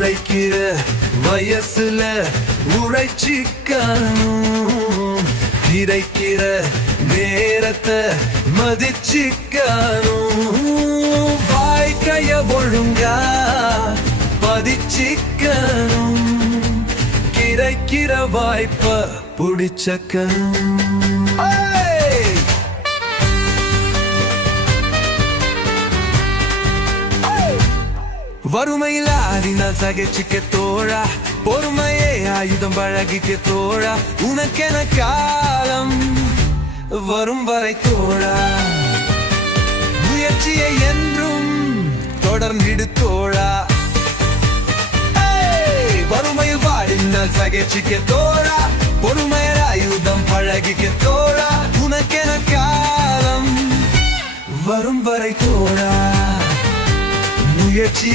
உழைக்கிற வயசுல உழைச்சிக்கணும், கிடைக்கிற நேரத்தை மதிச்சிக்கணும், வாழ்க்கைய ஒழுங்கா பதிச்சிக்கணும், கிடைக்கிற வாய்ப்ப புடிச்சக்கணும். வறுமையில அதினால் சகிச்சுக்க தோழா, பொறுமையே ஆயுதம் பழகிக்க தோழா, உனக்கென காலம் வரும் வரை தோழா, முயற்சியை என்றும் தொடர்ந்திடு தோழா. வறுமையில் வாழினால் சகிச்சுக்க தோழா, பொறுமையில் ஆயுதம் பழகிக்க தோழா, உனக்கென காலம் வரும் வரை தோழா, முயற்சி